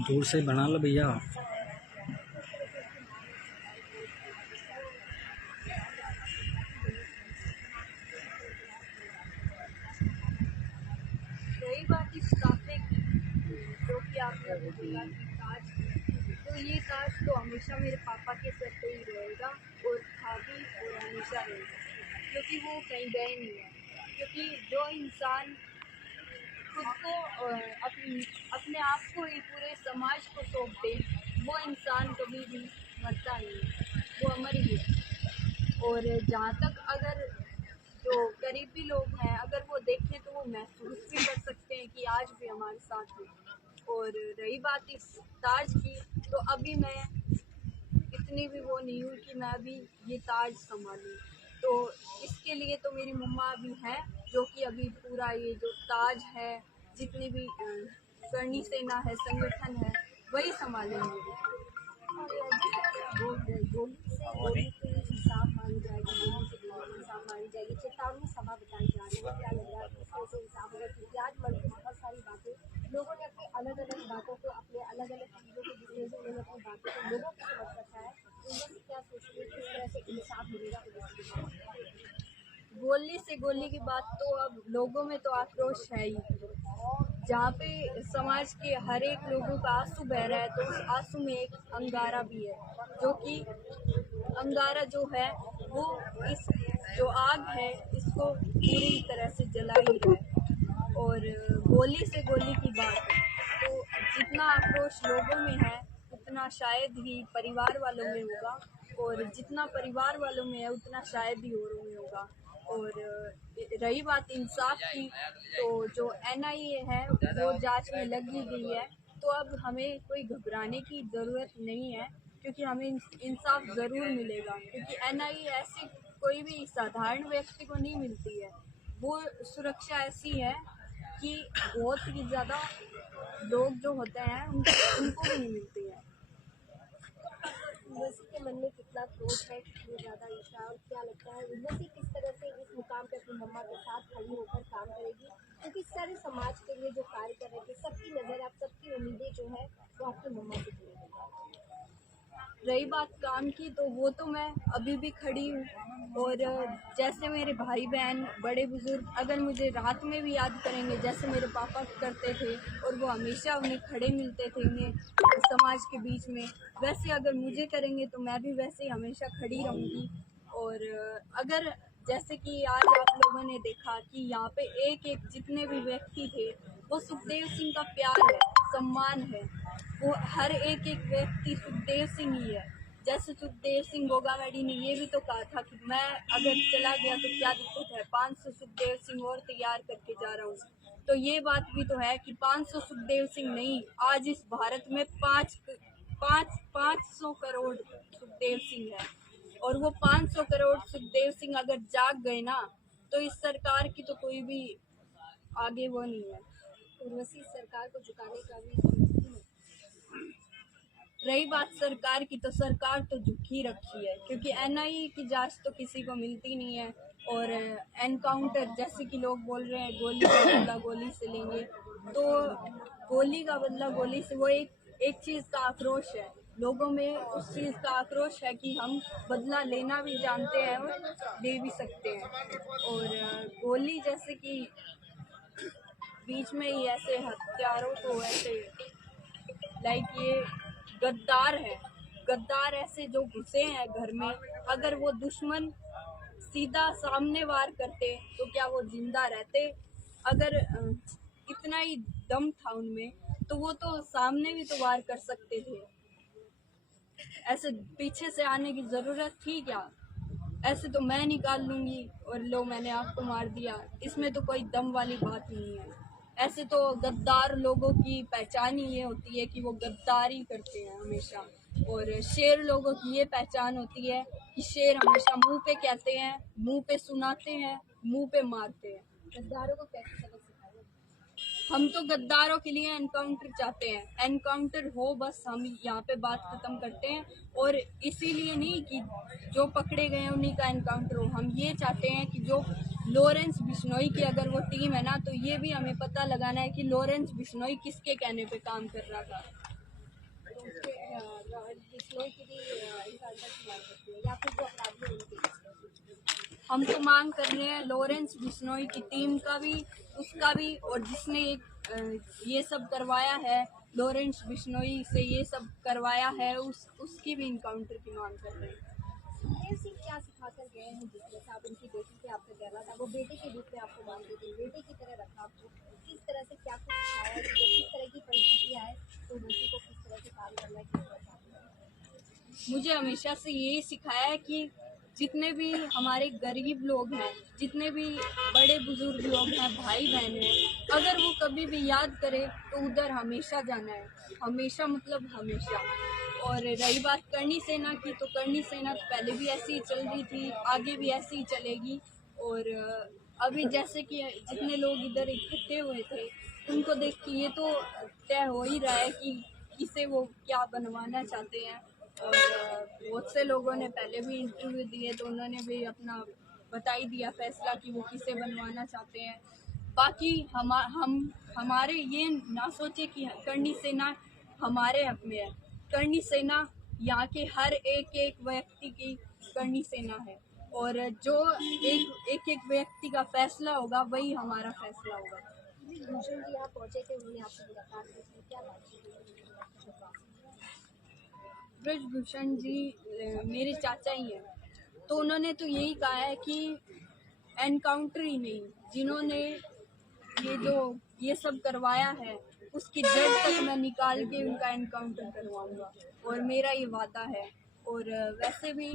दूर से बना लो भैया। रही बात इस काफे की, जो कि आपने अभी बोला कि ताज, तो ये ताज तो हमेशा मेरे पापा के सर पे ही रहेगा और था भी और हमेशा रहेगा, क्योंकि वो कहीं गए नहीं है। क्योंकि जो इंसान खुद को अपने आप को ही पूरे समाज को सौंप दे, वो इंसान कभी भी मरता नहीं है, वो अमर ही है। और जहाँ तक अगर जो करीबी लोग हैं, अगर वो देखें तो वो महसूस भी कर सकते हैं कि आज भी हमारे साथ है। और रही बात इस ताज की, तो अभी मैं इतनी भी वो नहीं हुई कि मैं अभी ये ताज संभालूं। तो इसके लिए तो मेरी मम्मा अभी हैं, जो कि अभी पूरा ये जो ताज है, जितनी भी करनी सेना है, संगठन है, वही संभालेंगे। गोली के हिसाब मानी जाएगी, गोली से गोली के हिसाब मानी जाएगी, चेतावनी सभा बताई जा रही है, क्या लग रहा है किस तरह से हिसाब होगा? क्योंकि आज मन की बहुत सारी बातें लोगों ने अपनी अलग अलग बातों को, अपने अलग अलग चीज़ों को, जिसमें से उन्होंने अपनी बातों को लोगों को समझ रखा है, उनमें से क्या सोच रहे हैं, किस तरह से इंसाफ मिलेगा गोली से गोली की बात तो अब लोगों में तो आक्रोश है ही, जहाँ पे समाज के हर एक लोगों का आंसू बह रहा है, तो उस आंसू में एक अंगारा भी है, जो कि अंगारा जो है वो इस जो आग है इसको पूरी तरह से जला ही रहा है। और गोली से गोली की बात, तो जितना आक्रोश लोगों में है उतना शायद ही परिवार वालों में होगा, और जितना परिवार वालों में है उतना शायद ही औरों में होगा। और रही बात इंसाफ की, तो जो एनआईए है वो जांच में लग ही गई है, तो अब हमें कोई घबराने की ज़रूरत नहीं है, क्योंकि हमें इंसाफ ज़रूर मिलेगा। क्योंकि एनआईए ऐसी कोई भी साधारण व्यक्ति को नहीं मिलती है, वो सुरक्षा ऐसी है कि बहुत ही ज़्यादा लोग जो होते हैं उनको भी नहीं मिलती है। उर्वशी के मन में कितना क्रोध है, कितनी ज़्यादा ईर्ष्या, और क्या लगता है उर्वशी किस तरह से इस मुकाम पे अपनी मम्मा के साथ खड़ी होकर काम करेगी? क्योंकि सारे समाज के लिए जो कार्य कर रहे थे, सबकी नज़र, आप सबकी उम्मीदें जो है वो आपकी मम्मा से जुड़ी है। रही बात काम की, तो वो तो मैं अभी भी खड़ी हूँ। और जैसे मेरे भाई बहन, बड़े बुजुर्ग अगर मुझे रात में भी याद करेंगे, जैसे मेरे पापा करते थे और वो हमेशा उन्हें खड़े मिलते थे उन्हें समाज के बीच में, वैसे अगर मुझे करेंगे तो मैं भी वैसे ही हमेशा खड़ी रहूँगी। और अगर जैसे कि आज आप लोगों ने देखा कि यहाँ पे एक एक जितने भी व्यक्ति थे, वो सुखदेव सिंह का प्यार है, सम्मान है, वो हर एक एक व्यक्ति सुखदेव सिंह ही है। जैसे सुखदेव सिंह गोगावैडी ने ये भी तो कहा था कि मैं अगर चला गया तो क्या दिक्कत है, 500 सुखदेव सिंह और तैयार करके जा रहा हूँ। तो ये बात भी तो है कि 500 सुखदेव सिंह नहीं, आज इस भारत में 500 करोड़ सुखदेव सिंह है। और वो 500 करोड़ सुखदेव सिंह अगर जाग गए ना, तो इस सरकार की तो कोई भी आगे वो नहीं है। उर्वशी सरकार को झुकाने का भी रही बात सरकार की, तो सरकार तो झुकी रखी है, क्योंकि एनआईए की जांच तो किसी को मिलती नहीं है। और एनकाउंटर जैसे कि लोग बोल रहे हैं गोली का बदला गोली से लेंगे, तो गोली का बदला गोली से वो एक चीज़ का आक्रोश है लोगों में, उस चीज़ का आक्रोश है कि हम बदला लेना भी जानते हैं और दे भी सकते हैं। और गोली जैसे कि बीच में ही ऐसे हत्यारों को ऐसे लाइक ये गद्दार है, गद्दार ऐसे जो घुसे हैं घर में, अगर वो दुश्मन सीधा सामने वार करते तो क्या वो जिंदा रहते? अगर इतना ही दम था उनमें, तो वो तो सामने भी तो वार कर सकते थे, ऐसे पीछे से आने की जरूरत थी क्या? ऐसे तो मैं निकाल लूंगी और लो मैंने आपको मार दिया, इसमें तो कोई दम वाली बात नहीं है। ऐसे तो गद्दार लोगों की पहचान ही ये होती है कि वो गद्दारी करते हैं हमेशा। और शेर लोगों की ये पहचान होती है कि शेर हमेशा मुंह पे कहते हैं, मुंह पे सुनाते हैं, मुंह पे मारते हैं। गद्दारों को कैसे सबक सिखाएंगे? हम तो गद्दारों के लिए एनकाउंटर चाहते हैं, एनकाउंटर हो बस, हम यहाँ पे बात खत्म करते हैं। और इसीलिए नहीं कि जो पकड़े गए हैं उन्हीं का एनकाउंटर हो, हम ये चाहते हैं कि जो लॉरेंस बिश्नोई की अगर वो टीम है ना, तो ये भी हमें पता लगाना है कि लॉरेंस बिश्नोई किसके कहने पे काम कर रहा था। तो उसके बिश्नोई की भी इनकाउंटर की मांग करते हैं या फिर जो अपराधी हैं उनके? हम तो मांग कर रहे हैं लॉरेंस बिश्नोई की टीम का भी, उसका भी, और जिसने ये सब करवाया है, लॉरेंस बिश्नोई से ये सब करवाया है, उसकी भी इनकाउंटर की मांग कर रहे हैं। सुखदेव सिंह क्या सिखाकर गए हैं जिसमें से आप उनकी बेटी पे आपका कहना था, वो बेटे के रूप में आपको मानते थे, बेटे की तरह रखा आपको, किस तरह से क्या कुछ सिखाया है कि जब किस तरह की परिस्थिति आए तो बेटी को किस तरह से काम करना है, किस तरह से आपने मुझे हमेशा से यही सिखाया है कि जितने भी हमारे गरीब लोग हैं, जितने भी बड़े बुजुर्ग लोग हैं, भाई बहन हैं, अगर वो कभी भी याद करे तो उधर हमेशा जाना है, हमेशा मतलब हमेशा। और रही बात करणी सेना की, तो करणी सेना तो पहले भी ऐसी ही चल रही थी, आगे भी ऐसी ही चलेगी। और अभी जैसे कि जितने लोग इधर इकट्ठे हुए थे, उनको देख के ये तो तय हो ही रहा है कि किसे वो क्या बनवाना चाहते हैं। और बहुत से लोगों ने पहले भी इंटरव्यू दिए तो उन्होंने भी अपना बता ही दिया फैसला कि वो किसे बनवाना चाहते हैं। बाकी हम हमारे ये ना सोचे कि करणी सेना हमारे हक में है। करणी सेना यहाँ के हर एक व्यक्ति की करणी सेना है, और जो एक व्यक्ति का फैसला होगा वही हमारा फैसला होगा। भूषण जी यहाँ पहुँचे थे, उन्होंने आपसे मुलाकात की थी, क्या बातचीत हुई? ब्रजभूषण जी मेरे चाचा ही हैं, तो उन्होंने तो यही कहा है कि एनकाउंटर ही नहीं, जिन्होंने ये सब करवाया है उसकी जड़ तक मैं निकाल के उनका एनकाउंटर करवाऊंगा, और मेरा ये वादा है। और वैसे भी